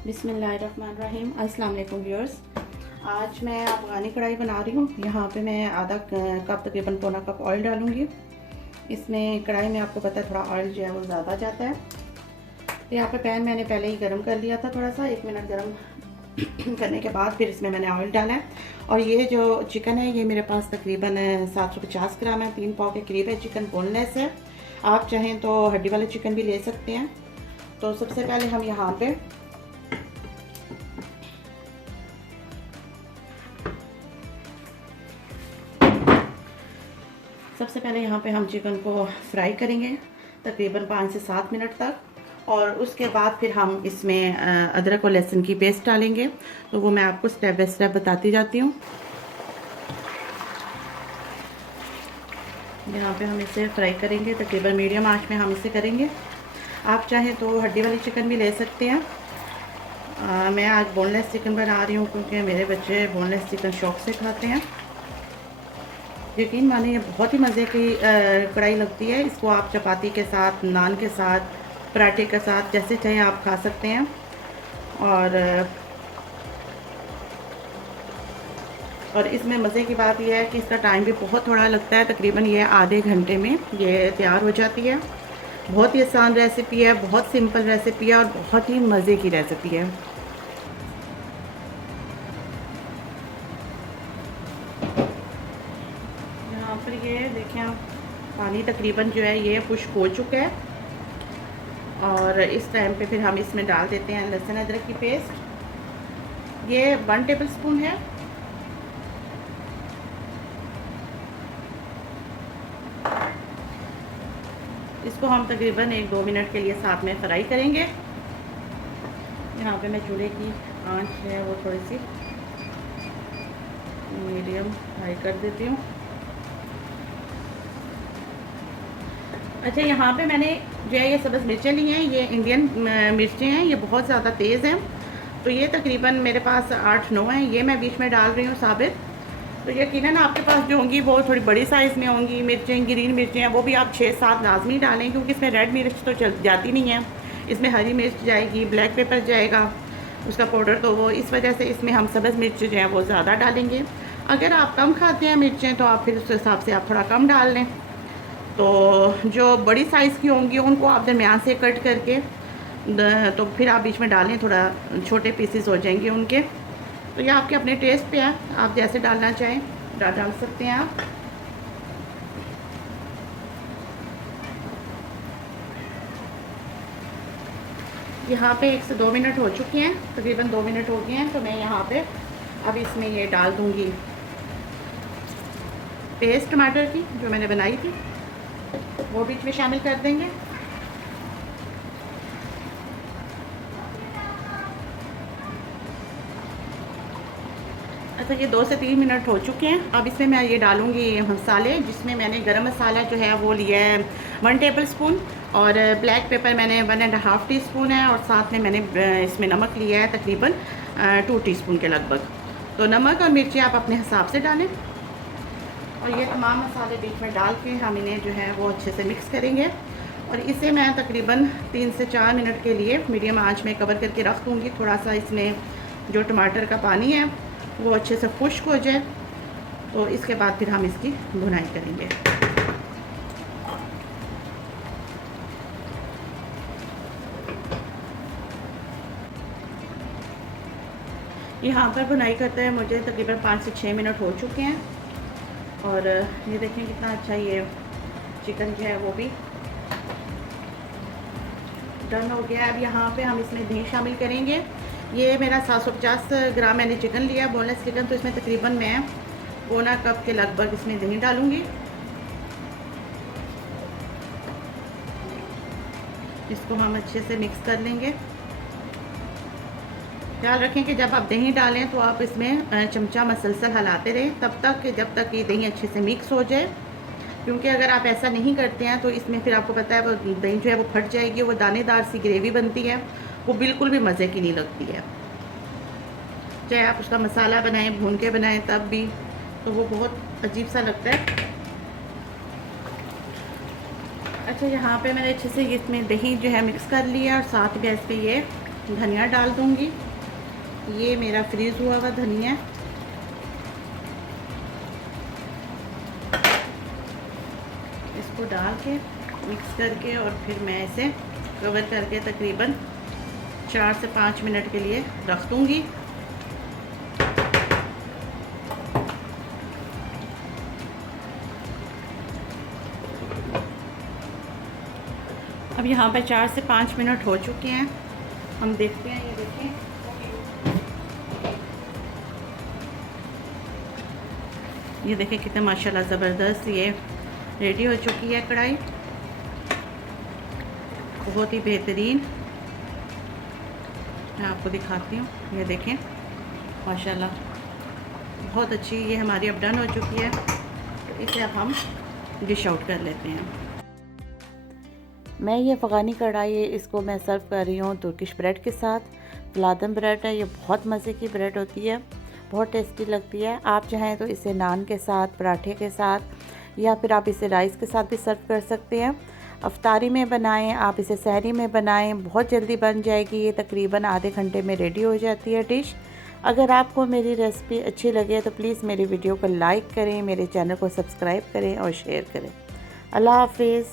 बिस्मिल्लाहिर्रहमानिर्रहीम। अस्सलाम वालेकुम व्यूअर्स। आज मैं अफ़गानी कढ़ाई बना रही हूँ। यहाँ पे मैं आधा कप तकरीबन पौना कप ऑयल डालूँगी। इसमें कढ़ाई में आपको पता है थोड़ा ऑयल जो है वो ज़्यादा जाता है। तो यहाँ पे पैन मैंने पहले ही गर्म कर लिया था, थोड़ा सा 1 मिनट गर्म करने के बाद फिर इसमें मैंने ऑयल डाला है। और ये जो चिकन है ये मेरे पास तकरीबन 750 ग्राम है, 3 पाव के करीब है। चिकन बोनलेस है, आप चाहें तो हड्डी वाले चिकन भी ले सकते हैं। तो सबसे पहले हम यहाँ पे हम चिकन को फ्राई करेंगे तकरीबन 5 से 7 मिनट तक। और उसके बाद फिर हम इसमें अदरक और लहसुन की पेस्ट डालेंगे। तो वो मैं आपको स्टेप बाय स्टेप बताती जाती हूँ। यहाँ पे हम इसे फ्राई करेंगे, तकरीबन मीडियम आंच में हम इसे करेंगे। आप चाहें तो हड्डी वाली चिकन भी ले सकते हैं। मैं आज बोनलेस चिकन बना रही हूँ क्योंकि मेरे बच्चे बोनलेस चिकन शौक से खाते हैं। यकीन माने ये बहुत ही मज़े की कढ़ाई लगती है। इसको आप चपाती के साथ, नान के साथ, पराठे के साथ जैसे चाहे आप खा सकते हैं। और इसमें मज़े की बात यह है कि इसका टाइम भी बहुत थोड़ा लगता है। तकरीबन ये आधे घंटे में ये तैयार हो जाती है। बहुत ही आसान रेसिपी है, बहुत सिंपल रेसिपी है और बहुत ही मज़े की रेसिपी है। यहाँ पर ये देखें आप, पानी तकरीबन जो है ये खुश्क हो चुका है। और इस टाइम पे फिर हम इसमें डाल देते हैं लहसुन अदरक की पेस्ट। ये 1 टेबल स्पून है। इसको हम तकरीबन 1-2 मिनट के लिए साथ में फ्राई करेंगे। यहाँ पे मैं चूल्हे की आंच है वो थोड़ी सी मीडियम हाई कर देती हूँ। अच्छा, यहाँ पे मैंने जो है ये सब्ज़ मिर्चें ली हैं। ये इंडियन मिर्चें हैं, ये बहुत ज़्यादा तेज़ हैं। तो ये तकरीबन मेरे पास 8-9 हैं। ये मैं बीच में डाल रही हूँ साबित। तो यकीनन आपके पास जो होंगी वो थोड़ी बड़ी साइज़ में होंगी मिर्चें। ग्रीन मिर्चें हैं वो भी आप 6-7 लाजमी डालें, क्योंकि इसमें रेड मिर्च तो चल जाती नहीं है। इसमें हरी मिर्च जाएगी, ब्लैक पेपर जाएगा उसका पाउडर। तो वो इस वजह से इसमें हम सब्ज़ मिर्च जो है वो ज़्यादा डालेंगे। अगर आप कम खाते हैं मिर्चें तो आप फिर उस हिसाब से आप थोड़ा कम डाल लें। तो जो बड़ी साइज़ की होंगी उनको आप दरमियान से कट करके तो फिर आप बीच में डालें, थोड़ा छोटे पीसेस हो जाएंगे उनके। तो ये आपके अपने टेस्ट पे है, आप जैसे डालना चाहें डाल सकते हैं आप। यहाँ पे 1 से 2 मिनट हो चुके हैं, तकरीबन 2 मिनट हो गए हैं। तो मैं यहाँ पे अब इसमें ये डाल दूँगी पेस्ट टमाटर की जो मैंने बनाई थी, वो बीच में शामिल कर देंगे। अच्छा, ये 2 से 3 मिनट हो चुके हैं। अब इसमें मैं ये डालूँगी मसाले, जिसमें मैंने गरम मसाला जो है वो लिया है 1 टेबल स्पून। और ब्लैक पेपर मैंने 1.5 टीस्पून है। और साथ में मैंने इसमें नमक लिया है तकरीबन 2 टीस्पून के लगभग। तो नमक और मिर्ची आप अपने हिसाब से डालें। और ये तमाम मसाले बीच में डाल के हम इन्हें जो है वो अच्छे से मिक्स करेंगे। और इसे मैं तकरीबन 3 से 4 मिनट के लिए मीडियम आंच में कवर करके रख दूँगी। थोड़ा सा इसमें जो टमाटर का पानी है वो अच्छे से खुश्क हो जाए। तो इसके बाद फिर हम इसकी भुनाई करेंगे। यहाँ पर भुनाई करते हैं मुझे तकरीबन 5 से 6 मिनट हो चुके हैं। और ये देखें कितना अच्छा ये चिकन जो है वो भी डन हो गया है। अब यहाँ पे हम इसमें दही शामिल करेंगे। ये मेरा 750 ग्राम मैंने चिकन लिया है, बोनलेस चिकन। तो इसमें तकरीबन मैं पौना कप के लगभग इसमें दही डालूँगी। इसको हम अच्छे से मिक्स कर लेंगे। ख्याल रखें कि जब आप दही डालें तो आप इसमें चमचा मसलसल हिलाते रहें तब तक कि जब तक ये दही अच्छे से मिक्स हो जाए। क्योंकि अगर आप ऐसा नहीं करते हैं तो इसमें फिर आपको पता है वो दही जो है वो फट जाएगी, वो दानेदार सी ग्रेवी बनती है, वो बिल्कुल भी मज़े की नहीं लगती है। चाहे आप उसका मसाला बनाएं, भून के बनाएं, तब भी तो वो बहुत अजीब सा लगता है। अच्छा, यहाँ पे मैंने अच्छे से इसमें दही जो है मिक्स कर लिया और साथ गैस पे ये धनिया डाल दूँगी। ये मेरा फ्रीज़ हुआ हुआ धनिया है। इसको डाल के मिक्स करके और फिर मैं इसे कवर करके तकरीबन 4 से 5 मिनट के लिए रख दूँगी। अब यहाँ पे 4 से 5 मिनट हो चुके हैं। हम देखते हैं, ये देखें, ये देखें कितने माशाल्लाह ज़बरदस्त ये रेडी हो चुकी है कढ़ाई, बहुत ही बेहतरीन। मैं आपको दिखाती हूँ, ये देखें माशाल्लाह बहुत अच्छी ये हमारी अब डन हो चुकी है। तो इसे अब हम डिश आउट कर लेते हैं। मैं ये अफ़गानी कढ़ाई इसको मैं सर्व कर रही हूँ तुर्किश ब्रेड के साथ। फ़लादन ब्रेड है, ये बहुत मज़े की ब्रेड होती है, बहुत टेस्टी लगती है। आप चाहें तो इसे नान के साथ, पराठे के साथ या फिर आप इसे राइस के साथ भी सर्व कर सकते हैं। अफ्तारी में बनाएं, आप इसे सहरी में बनाएं, बहुत जल्दी बन जाएगी। ये तकरीबन आधे घंटे में रेडी हो जाती है डिश। अगर आपको मेरी रेसिपी अच्छी लगे तो प्लीज़ मेरी वीडियो को लाइक करें, मेरे चैनल को सब्सक्राइब करें और शेयर करें। अल्लाह हाफिज़।